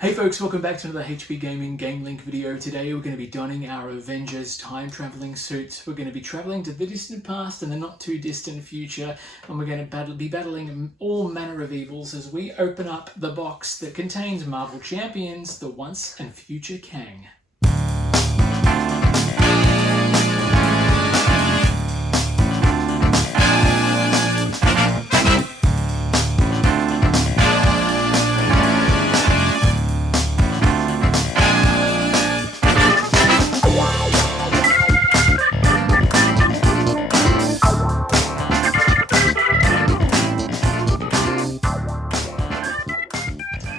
Hey folks, welcome back to another HP Gaming GameLINK video. Today we're going to be donning our Avengers Time Traveling Suits. We're going to be traveling to the distant past and the not too distant future, and we're going to be battling all manner of evils as we open up the box that contains Marvel Champions, the once and future Kang.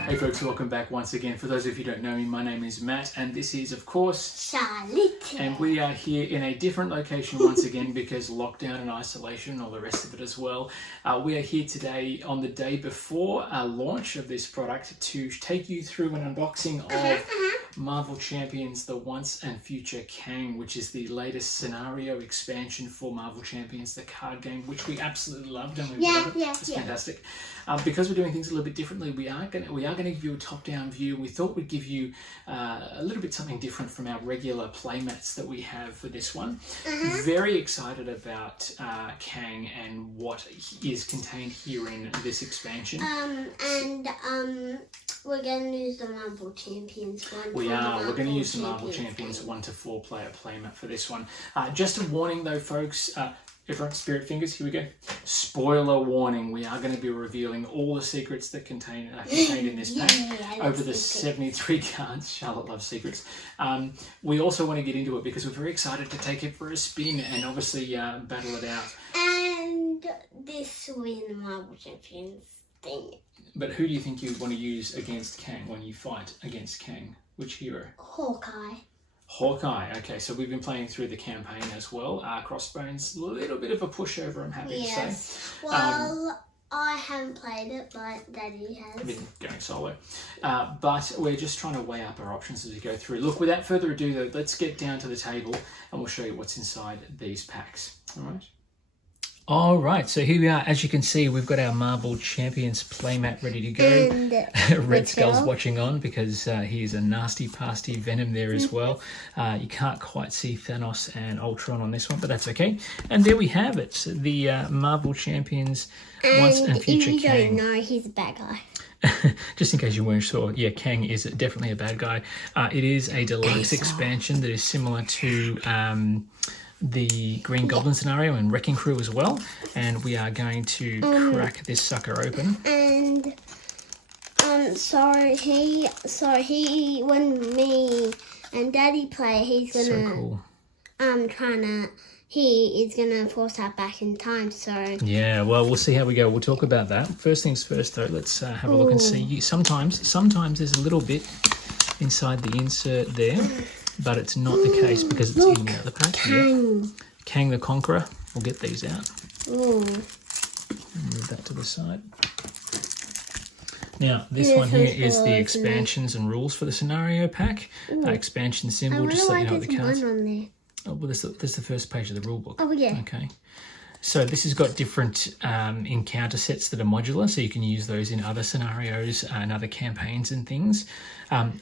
Hey folks, welcome back once again. For those of you who don't know me, my name is Matt, and this is, of course, Charlotte. And we are here in a different location once again because lockdown and isolation and all the rest of it as well. We are here today on the day before launch of this product to take you through an unboxing of Marvel Champions, the once and future Kang, which is the latest scenario expansion for Marvel Champions, the card game, which we absolutely loved, and we love it. It's fantastic. Because we're doing things a little bit differently, we are going to give you a top-down view. We thought we'd give you a little bit something different from our regular playmats that we have for this one. Very excited about Kang and what is contained here in this expansion. We're going to use the Marvel Champions one. We are. We're going to use the Marvel Champions 1 to 4 player playmat for this one. Just a warning though, folks. Everyone, spirit fingers, here we go. Spoiler warning, we are going to be revealing all the secrets that contained in this pack over the 73 cards. Charlotte loves secrets. We also want to get into it because we're very excited to take it for a spin and obviously battle it out. And this will be the Marvel Champions thing. But who do you think you want to use against Kang when you fight against Kang? Which hero? Hawkeye. Okay, so we've been playing through the campaign as well. Crossbones, a little bit of a pushover, I'm happy to say. Well, I haven't played it, but Daddy has. Been going solo. But we're just trying to weigh up our options as we go through. Look, without further ado, though, let's get down to the table and we'll show you what's inside these packs. All right? All right, so here we are. As you can see, we've got our Marvel Champions playmat ready to go. And Red Skull's watching on because he's a nasty, pasty Venom there as well. You can't quite see Thanos and Ultron on this one, but that's okay. And there we have it, the Marvel Champions once and future Kang. And if you don't know, he's a bad guy. Just in case you weren't sure, yeah, Kang is definitely a bad guy. It is a deluxe expansion that is similar to the Green Goblin scenario and Wrecking Crew as well, and we are going to crack this sucker open. And when me and Daddy play, he's gonna So cool. he is gonna force that back in time. So yeah, well, we'll see how we go. We'll talk about that. First things first, though. Let's have a look and see. Sometimes there's a little bit inside the insert there. But it's not the case because it's in the other pack. Kang the Conqueror. We'll get these out. Move that to the side. Now, this one here is the expansions and rules for the scenario pack. Expansion symbol, just so you know what the cards. Oh, well, there's the first page of the rule book. Oh, yeah. Okay. So this has got different encounter sets that are modular, so you can use those in other scenarios and other campaigns and things.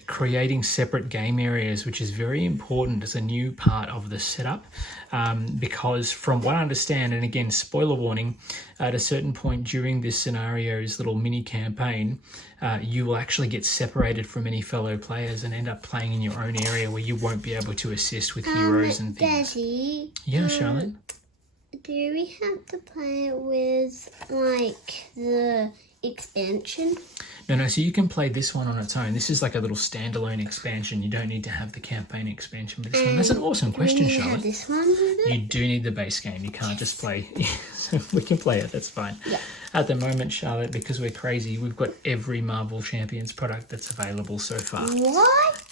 Creating separate game areas, which is very important as a new part of the setup, because from what I understand, and again, spoiler warning, at a certain point during this scenario's little mini campaign, you will actually get separated from any fellow players and end up playing in your own area where you won't be able to assist with heroes and things. Daddy, Yeah, Charlotte? Do we have to play with, like, the expansion? No, so you can play this one on its own. This is like a little standalone expansion. You don't need to have the campaign expansion for this one. That's an awesome question, do we Charlotte. Have this one with it? You do need the base game. You can't just play. So we can play it, that's fine. Yeah. At the moment, Charlotte, because we're crazy, we've got every Marvel Champions product that's available so far. What?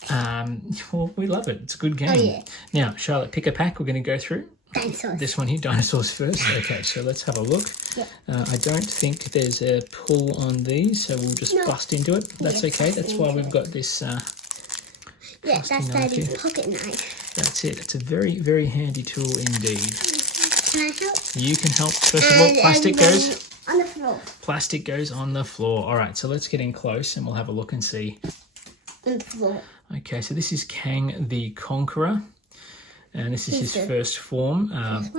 Well, we love it. It's a good game. Oh, yeah. Now, Charlotte, pick a pack we're going to go through. Dinosaurs. This one here, dinosaurs first. Okay, so let's have a look. Yeah. I don't think there's a pull on these, so we'll just bust into it. That's okay. That's why we've got this. Yeah, that's Daddy's pocket knife. That's it. It's a very, very handy tool indeed. Can I help? You can help. First of all, plastic goes on the floor. Plastic goes on the floor. All right, so let's get in close and we'll have a look and see And 4. Okay, so this is Kang the Conqueror. And this is his first form.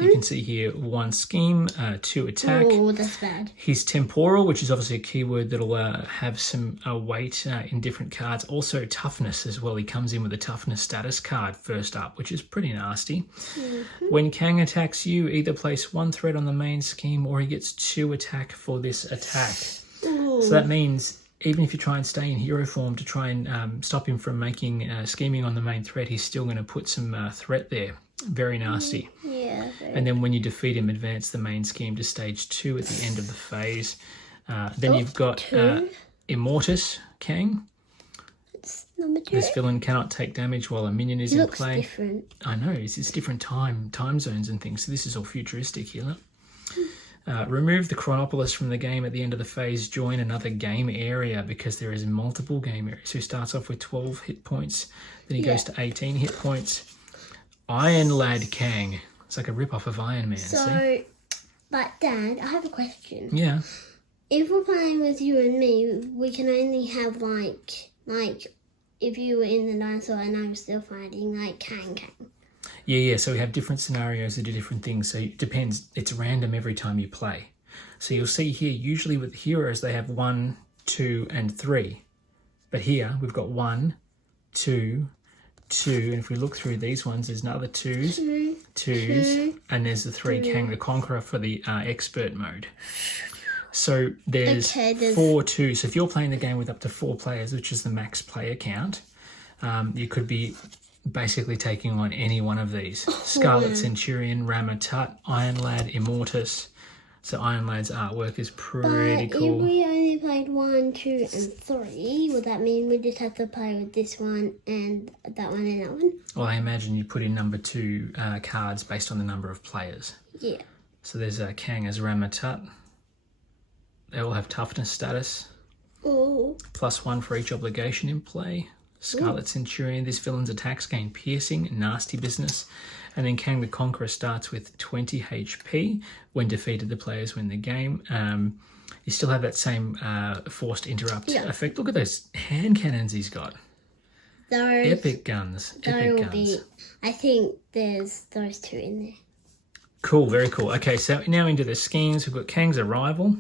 You can see here 1 scheme, 2 attack. Oh, that's bad. His temporal, which is obviously a keyword that'll have some weight in different cards. Also toughness as well. He comes in with a toughness status card first up, which is pretty nasty. When Kang attacks you, either place 1 threat on the main scheme or he gets 2 attack for this attack. Ooh. So that means even if you try and stay in hero form to try and stop him from making scheming on the main threat, he's still going to put some threat there. Very nasty. Yeah. And then when you defeat him, advance the main scheme to stage 2 at the end of the phase. Then you've got Immortus Kang. It's number 2. This villain cannot take damage while a minion is in play. Looks different. I know, it's different time zones and things. So this is all futuristic here. Look. Remove the Chronopolis from the game at the end of the phase. Join another game area because there is multiple game areas. So he starts off with 12 hit points. Then he goes to 18 hit points. Iron Lad Kang. It's like a rip-off of Iron Man. So, but Dad, I have a question. Yeah. If we're playing with you and me, we can only have like if you were in the dinosaur and I was still fighting, like Kang. Yeah. So we have different scenarios that do different things. So it depends. It's random every time you play. So you'll see here, usually with heroes, they have 1, 2, and 3. But here, we've got 1, 2, 2. And if we look through these ones, there's another 2s, 2s, and there's the 3 Kang the Conqueror for the expert mode. So there's 4 2s. So if you're playing the game with up to 4 players, which is the max player count, you could be basically taking on any one of these. Scarlet Centurion, Ramatut, Iron Lad, Immortus. So Iron Lad's artwork is pretty cool. If we only played 1, 2, and 3, would that mean we just have to play with this one and that one and that one? Well, I imagine you put in number 2 cards based on the number of players. Yeah. So there's Kang as Ramatut. They all have toughness status. Oh. +1 for each obligation in play. Scarlet Centurion, this villain's attacks gain piercing, nasty business. And then Kang the Conqueror starts with 20 HP. When defeated, the players win the game. You still have that same forced interrupt effect. Look at those hand cannons he's got. Those Epic guns. Epic guns. I think there's those 2 in there. Cool, very cool. Okay, so now into the schemes. We've got Kang's arrival.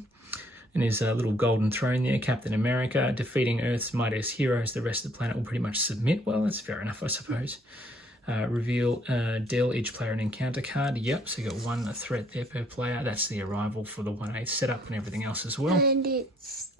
And his little golden throne there, Captain America, defeating Earth's mightiest heroes. The rest of the planet will pretty much submit. Well, that's fair enough, I suppose. Deal each player an encounter card. Yep, so you got 1 threat there per player. That's the arrival for the 1/8 setup and everything else as well. And it's...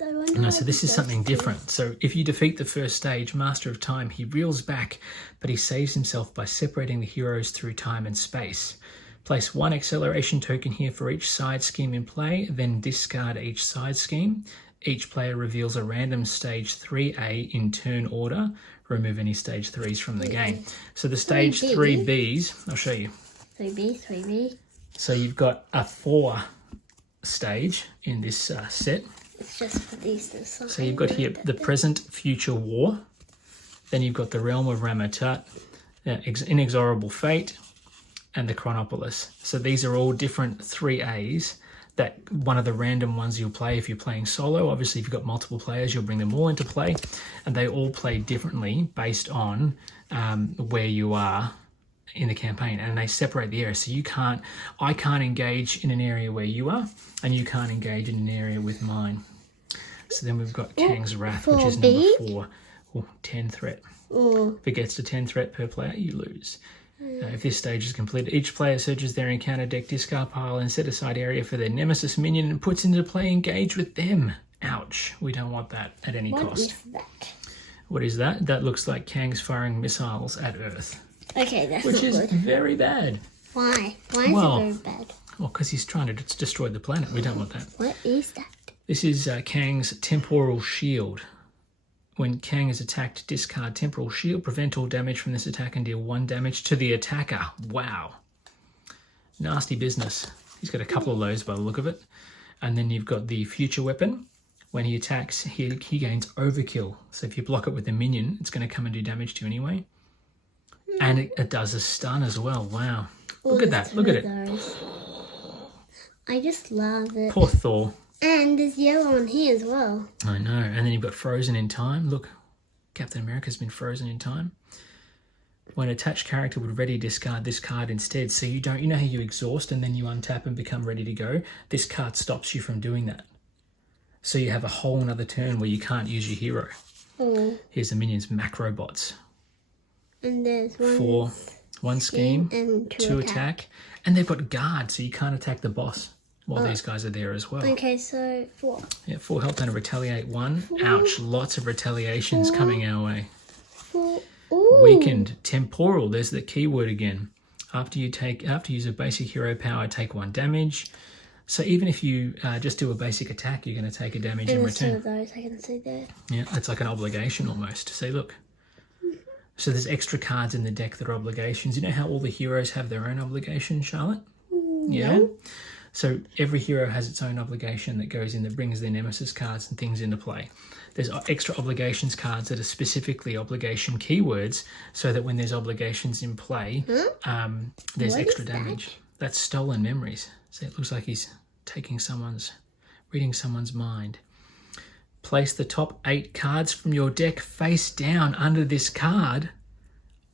No, so this is something different. So if you defeat the first stage, Master of Time, he reels back, but he saves himself by separating the heroes through time and space. Place 1 acceleration token here for each side scheme in play, then discard each side scheme. Each player reveals a random stage 3A in turn order. Remove any stage 3s from the game. So the stage 3Bs, I'll show you. 3B. So you've got a 4 stage in this set. It's just for these to sign. So you've got here the present, future war. Then you've got the realm of Ramatut, inexorable fate, and the Chronopolis. So these are all different 3As that one of the random ones you'll play if you're playing solo. Obviously, if you've got multiple players, you'll bring them all into play, and they all play differently based on where you are in the campaign, and they separate the area. So I can't engage in an area where you are, and you can't engage in an area with mine. So then we've got Kang's Wrath, which is number 4. 10 threat. If it gets to 10 threat per player, you lose. If this stage is completed, each player searches their encounter deck discard pile and set aside area for their nemesis minion and puts into play engage with them. Ouch. We don't want that at any cost. What is that? What is that? That looks like Kang's firing missiles at Earth. Okay, that's Which not is good. very bad. Why? Why is it very bad? Well, because he's trying to destroy the planet. We don't want that. What is that? This is Kang's temporal shield. When Kang is attacked, discard temporal shield, prevent all damage from this attack and deal 1 damage to the attacker. Wow. Nasty business. He's got a couple of those by the look of it. And then you've got the future weapon. When he attacks, he gains overkill. So if you block it with a minion, it's going to come and do damage to you anyway. And it does a stun as well. Wow. Look at that. Look at it. I just love it. Poor Thor. And there's yellow on here as well. I know. And then you've got frozen in time. Look. Captain America's been frozen in time. When attached character would ready discard this card instead. So you know how you exhaust and then you untap and become ready to go? This card stops you from doing that. So you have a whole another turn where you can't use your hero. Oh. Here's the minions, macro bots. And there's one. 4, 1 scheme, and 2 attack. And they've got guard, so you can't attack the boss while these guys are there as well. Okay, so 4. Yeah, 4 health and a retaliate 1. Ouch, lots of retaliations coming our way. 4. Ooh. Weakened, temporal, there's the keyword again. After you use a basic hero power, take 1 damage. So even if you just do a basic attack, you're going to take a damage in return. And those I can see there. Yeah, it's like an obligation almost. See, look. So there's extra cards in the deck that are obligations. You know how all the heroes have their own obligation, Charlotte? Yeah. No. So every hero has its own obligation that goes in that brings their nemesis cards and things into play. There's extra obligations cards that are specifically obligation keywords so that when there's obligations in play, there's What extra is damage. That's stolen memories. So it looks like he's reading someone's mind. Place the top 8 cards from your deck face down under this card.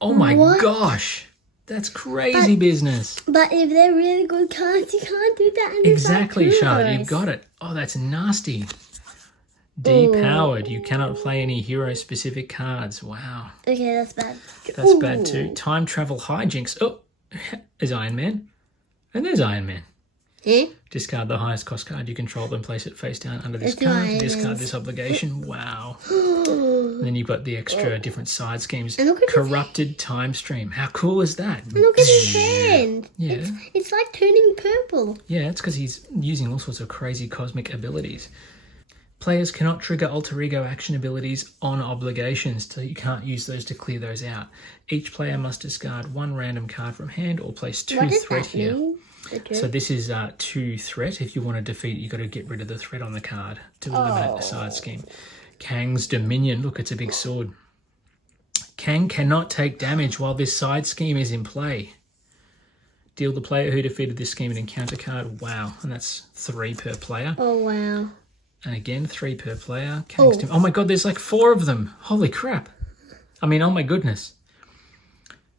Oh my gosh. That's crazy business. But if they're really good cards, you can't do that. And Exactly, it's like Charlotte. heroes. You've got it. Oh, that's nasty. Depowered. You cannot play any hero-specific cards. Wow. Okay, that's bad. That's bad too. Time travel hijinks. Oh, there's Iron Man. And there's Iron Man. Eh? Discard the highest cost card you control, then place it face down under this It's card. Iron Discard Man's. this obligation. Wow. And then you've got the extra different side schemes. And look at his Corrupted time stream. How cool is that? And look at his hand. Yeah. It's like turning purple. Yeah, it's because he's using all sorts of crazy cosmic abilities. Players cannot trigger alter ego action abilities on obligations, so you can't use those to clear those out. Each player must discard 1 random card from hand or place 2 What does threat that here. mean? So this is 2 threat. If you want to defeat it, you've got to get rid of the threat on the card to eliminate the side scheme. Kang's Dominion. Look, it's a big sword. Kang cannot take damage while this side scheme is in play. Deal the player who defeated this scheme an encounter card. Wow, and that's 3 per player. Oh, wow. And again, 3 per player. Kang's oh my god, there's like 4 of them. Holy crap. I mean, oh my goodness.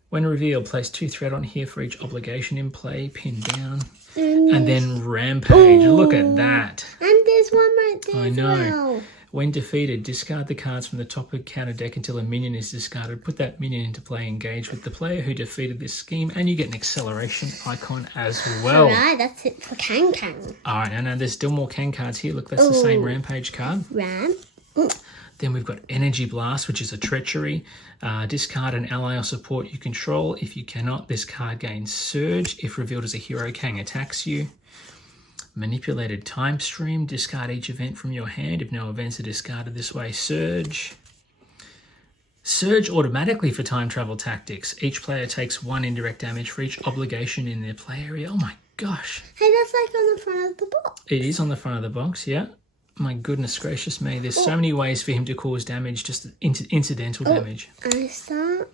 When revealed, place 2 threat on here for each obligation in play, pin down. And then Rampage. Look at that. And there's one right there I as know. well. When defeated, discard the cards from the top of counter deck until a minion is discarded. Put that minion into play, engage with the player who defeated this scheme, and you get an acceleration icon as well. Alright, that's it for Kang. Alright, and now there's still more Kang cards here. Look, that's the same Rampage card. Ram. Then we've got Energy Blast, which is a treachery. Discard an ally or support you control. If you cannot, this card gains Surge. If revealed as a hero, Kang attacks you. Manipulated Time Stream. Discard each event from your hand. If no events are discarded this way, Surge. Surge automatically for time travel tactics. Each player takes 1 indirect damage for each obligation in their play area. Oh my gosh. Hey, that's like on the front of the box. It is on the front of the box, yeah. My goodness gracious me. There's so many ways for him to cause damage, just incidental damage. I start.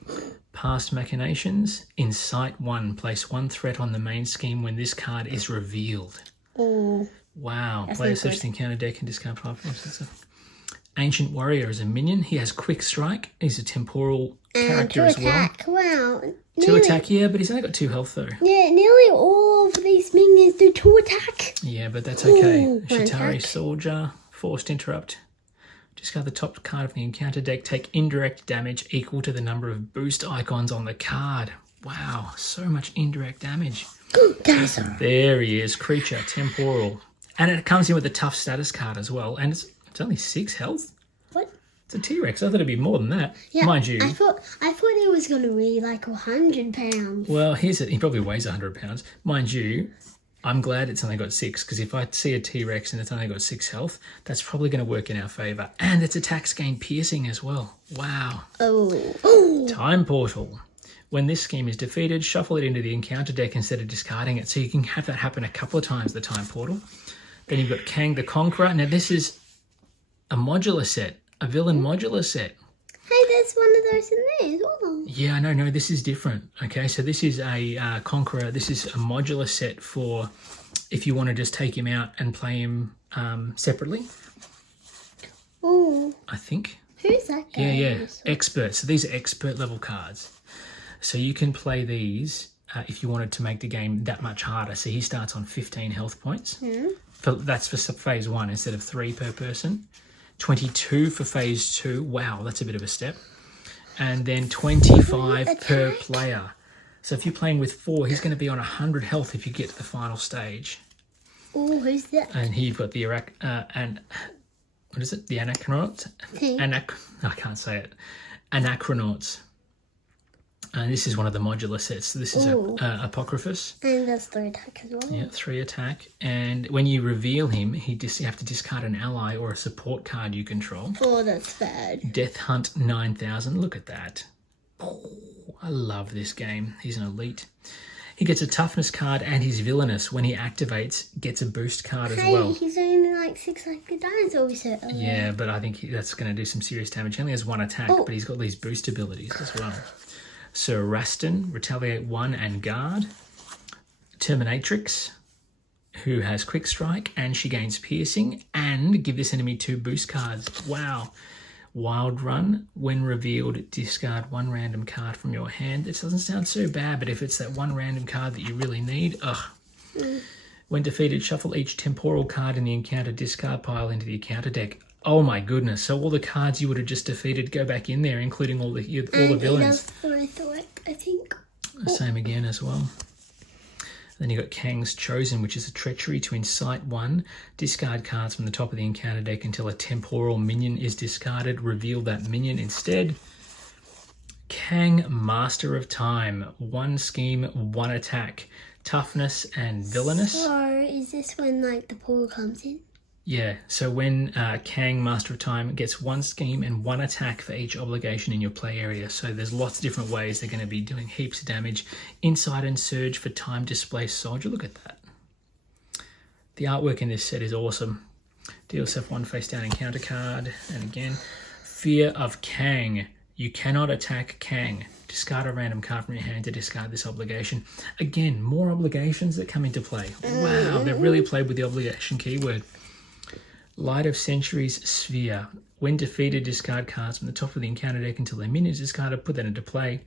Past Machinations. Incite 1. Place 1 threat on the main scheme when this card is revealed. Oh. Wow. That's Player not search the encounter deck and discard 5. Ancient Warrior is a minion. He has Quick Strike. He's a temporal character as well. Attack. Wow. 2 attack, yeah, but he's only got 2 health though. Yeah, nearly all of these minions do 2 attack. Yeah, but that's okay. Ooh, Shatari attack. Soldier. Forced Interrupt. Discard the top card of the encounter deck. Take indirect damage equal to the number of boost icons on the card. Wow, so much indirect damage. Dinosaur. There he is, Creature, Temporal. And it comes in with a tough status card as well. And it's only 6 health. What? It's a T-Rex. I thought it'd be more than that. Yeah, Mind you. I thought it was going to be like 100 pounds. Well, here's it. He probably weighs 100 pounds. Mind you, I'm glad it's only got 6, because if I see a T-Rex and it's only got 6 health, that's probably going to work in our favour. And its attacks gain piercing as well. Wow. Oh. Time Portal. When this scheme is defeated, shuffle it into the encounter deck instead of discarding it. So you can have that happen a couple of times, the Time Portal. Then you've got Kang the Conqueror. Now this is a modular set, a villain modular set. Hey, there's one of those in there as well. Yeah, no, this is different. Okay, so this is a Conqueror. This is a modular set for if you want to just take him out and play him separately. Oh. I think. Who's that guy? Yeah. Expert. So these are expert level cards. So you can play these if you wanted to make the game that much harder. So he starts on 15 health points. That's for phase 1 instead of 3 per person. 22 for phase 2. Wow, that's a bit of a step. And then 25 per player. So if you're playing with 4, he's going to be on 100 health if you get to the final stage. Oh, who's that? And here you've got the what is it? The Anachronauts? I can't say it. Anachronauts. And this is one of the modular sets. This is Apocryphus. And that's 3 attack as well. Yeah, 3 attack. And when you reveal him, you have to discard an ally or a support card you control. Oh, that's bad. Death Hunt 9000. Look at that. Oh, I love this game. He's an elite. He gets a toughness card, and his villainous, when he activates, gets a boost card as well. He's only like 6 like the dinosaur we said earlier. Yeah, but I think that's going to do some serious damage. He only has 1 attack, but he's got these boost abilities as well. Sir Raston, Retaliate 1 and Guard. Terminatrix, who has Quick Strike, and she gains Piercing, and give this enemy 2 boost cards. Wow. Wild Run, when revealed, discard 1 random card from your hand. It doesn't sound so bad, but if it's that 1 random card that you really need, When defeated, shuffle each temporal card in the encounter discard pile into the encounter deck. Oh my goodness! So all the cards you would have just defeated go back in there, including all the villains. I think. Same again as well. Then you got Kang's Chosen, which is a treachery to incite 1. Discard cards from the top of the encounter deck until a temporal minion is discarded. Reveal that minion instead. Kang, Master of Time. 1 scheme, 1 attack. Toughness and villainous. So is this when like the portal comes in? Yeah, so when Kang, Master of Time, gets 1 scheme and 1 attack for each obligation in your play area. So there's lots of different ways they're going to be doing heaps of damage. Insight and Surge for Time Displaced Soldier. Look at that. The artwork in this set is awesome. Deal yourself 1 face down encounter card. And again, Fear of Kang. You cannot attack Kang. Discard a random card from your hand to discard this obligation. Again, more obligations that come into play. Wow, they've really played with the obligation keyword. Light of Centuries Sphere. When defeated, discard cards from the top of the encounter deck until their minion is discarded. Put that into play.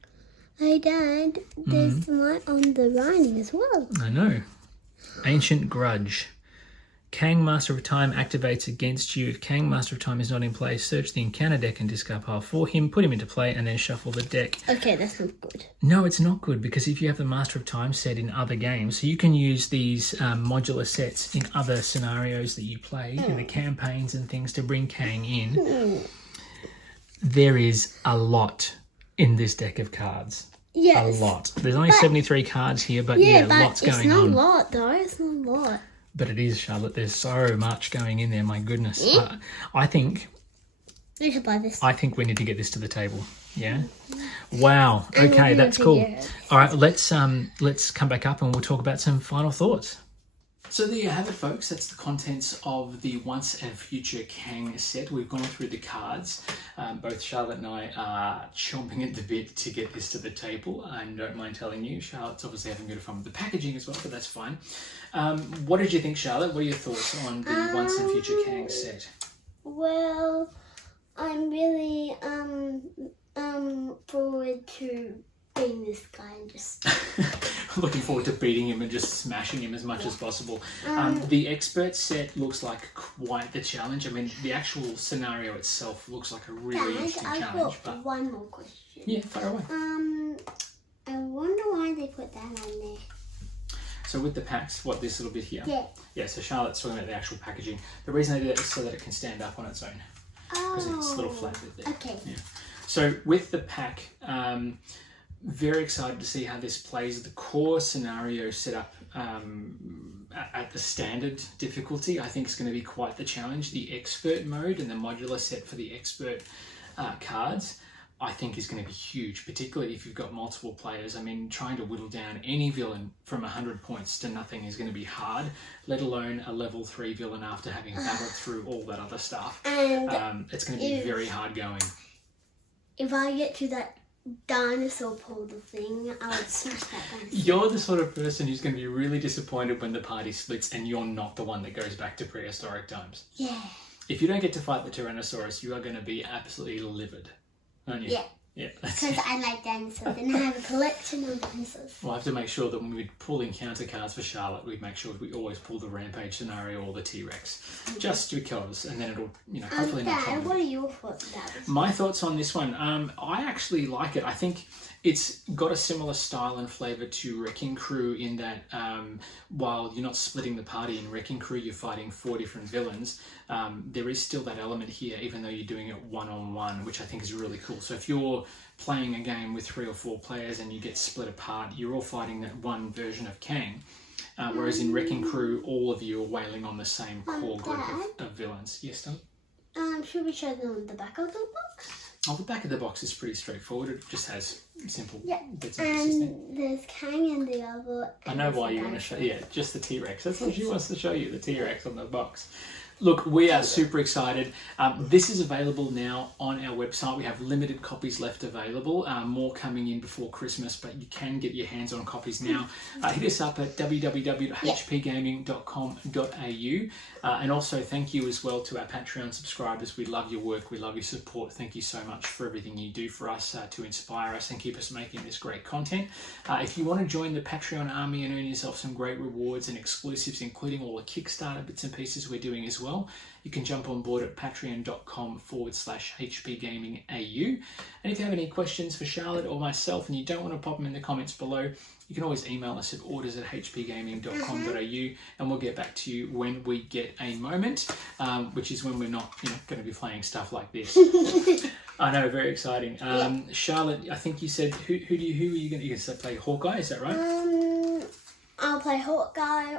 Hey Dad, there's light on the writing as well. I know. Ancient Grudge. Kang, Master of Time, activates against you. If Kang, Master of Time, is not in play, search the encounter deck and discard pile for him, put him into play, and then shuffle the deck. Okay, that's not good. No, it's not good, because if you have the Master of Time set in other games, so you can use these modular sets in other scenarios that you play, in the campaigns and things, to bring Kang in. There is a lot in this deck of cards. Yes. A lot. There's only 73 cards here, but lots going on. It's not a lot, though. It's not a lot. But it is, Charlotte. There's so much going in there. My goodness. I think we should buy this. I think we need to get this to the table. Yeah. Wow. Okay, that's cool. All right, let's come back up and we'll talk about some final thoughts. So there you have it, folks. That's the contents of the Once and Future Kang set. We've gone through the cards. Both Charlotte and I are chomping at the bit to get this to the table. And don't mind telling you, Charlotte's obviously having good fun with the packaging as well, but that's fine. What did you think, Charlotte? What are your thoughts on the Once and Future Kang set? Well, I'm really forward to being this guy and just looking forward to beating him and just smashing him as much as possible. The expert set looks like quite the challenge. I mean, the actual scenario itself looks like a really interesting challenge. I've got one more question. Yeah, fire away. I wonder why they put that on there. So with the packs, this little bit here? Yeah. Yeah, so Charlotte's talking about the actual packaging. The reason I did that is so that it can stand up on its own. Because it's a little flat bit there. Okay. Yeah. So with the pack, very excited to see how this plays. The core scenario set up at the standard difficulty, I think, is going to be quite the challenge. The expert mode and the modular set for the expert cards, I think, is going to be huge, particularly if you've got multiple players. I mean, trying to whittle down any villain from 100 points to nothing is going to be hard, let alone a level 3 villain after having battled through all that other stuff. And it's going to be very hard going. If I get to that dinosaur portal thing, I would smash that dinosaur. You're the sort of person who's going to be really disappointed when the party splits and you're not the one that goes back to prehistoric times. Yeah. If you don't get to fight the Tyrannosaurus, you are going to be absolutely livid, aren't you? Yeah. Yeah. Because I like dinosaurs and I have a collection of dinosaurs. We'll have to make sure that when we pull encounter cards for Charlotte, we make sure we always pull the Rampage scenario or the T-Rex. Just because, and then it'll, hopefully not Dad, what are your thoughts about this? My thoughts on this one, I actually like it. I think it's got a similar style and flavour to Wrecking Crew in that while you're not splitting the party in Wrecking Crew, you're fighting 4 different villains. There is still that element here, even though you're doing it one-on-one, which I think is really cool. So if you're playing a game with 3 or 4 players and you get split apart, you're all fighting that one version of Kang. Whereas in Wrecking Crew, all of you are wailing on the same core group of villains. Yes, Tom? Should we show them on the back of the box? Oh, the back of the box is pretty straightforward. It just has simple bits and and pieces there. there's Kang and the other. I know why you want to show. Yeah, just the T-Rex. That's what she wants to show you, the T-Rex on the box. Look, we are super excited. This is available now on our website. We have limited copies left available. More coming in before Christmas, but you can get your hands on copies now. Hit us up at www.hpgaming.com.au. And also thank you as well to our Patreon subscribers. We love your work. We love your support. Thank you so much for everything you do for us to inspire us and keep us making this great content. If you want to join the Patreon army and earn yourself some great rewards and exclusives, including all the Kickstarter bits and pieces we're doing as well, you can jump on board at patreon.com/hpgamingau. And if you have any questions for Charlotte or myself and you don't want to pop them in the comments below, you can always email us at orders@hpgaming.com.au and we'll get back to you when we get a moment, which is when we're not going to be playing stuff like this. I know, very exciting. Charlotte, I think you said, who are you going to play? Hawkeye, is that right? I'll play Hawkeye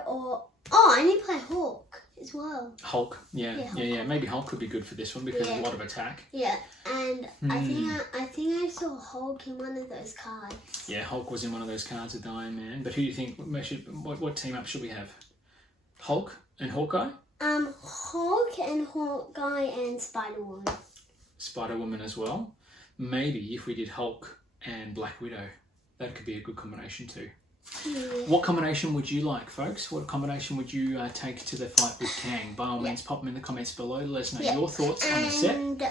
I need to play Hawk as well. Hulk, yeah. Maybe Hulk could be good for this one because there's a lot of attack. Yeah, and I think I saw Hulk in one of those cards. Yeah, Hulk was in one of those cards with the Iron Man. But who do you think what team up should we have? Hulk and Hawkeye? Hulk and Hawkeye and Spider-Woman. Spider-Woman as well. Maybe if we did Hulk and Black Widow, that could be a good combination too. Yeah. What combination would you like, folks? What combination would you take to the fight with Kang? By all means, pop them in the comments below. Let us know your thoughts on the set. And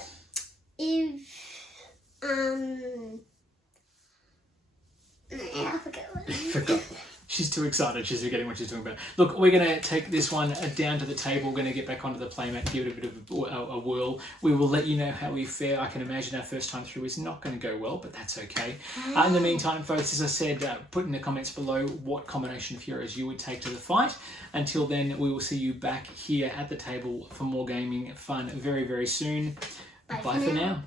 if I forgot. She's too excited. She's forgetting what she's talking about. Look, we're going to take this one down to the table. We're going to get back onto the playmat, give it a bit of a whirl. We will let you know how we fare. I can imagine our first time through is not going to go well, but that's okay. In the meantime, folks, as I said, put in the comments below what combination of heroes you would take to the fight. Until then, we will see you back here at the table for more gaming fun very, very soon. Bye for now.